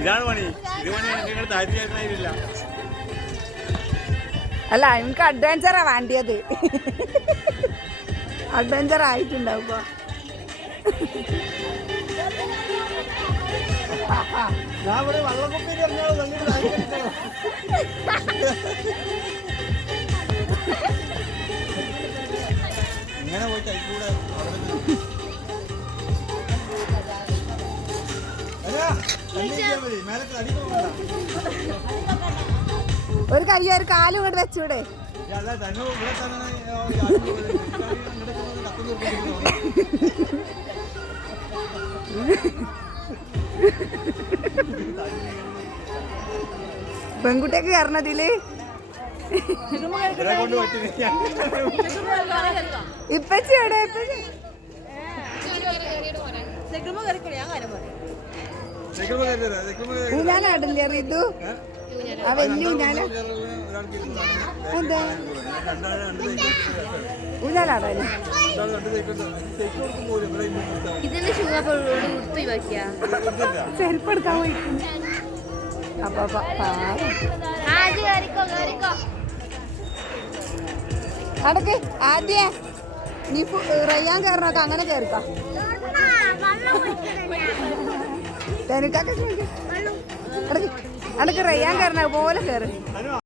ഇതാണ് പണി. ഇത് പണി നിങ്ങൾ താല്പര്യമില്ല. അല്ല എനിക്ക് അഡ്വഞ്ചറാ വേണ്ടിയത്. അഡ്വഞ്ചർ ആയിട്ടുണ്ടാവും ഇപ്പൊ. ഇങ്ങനെ പോയി കൈക്കൂടെ ഒരു കൈ ഒരു കാലും ഇങ്ങോട്ട് വെച്ചൂടെ? പെൺകുട്ടിയൊക്കെ കയറണതില് ഇപ്പച്ചി എവിടെ? ഊഞ്ഞാലാടില്ലേ റിതു? ആ വലിയ ഊഞ്ഞാല എന്താ ഊഞ്ഞാലാടാല്ലേ? ഇതിന്റെ ഷൂ ചെരുപ്പെടുക്കാൻ പോയി. അപ്പൊ അടക്ക് ആദ്യ നീ റയ്യാൻ കയറണൊക്കെ അങ്ങനെ കയറിക്കാം. അടക്ക് റയ്യാൻ കയറണ പോലെ കയറി.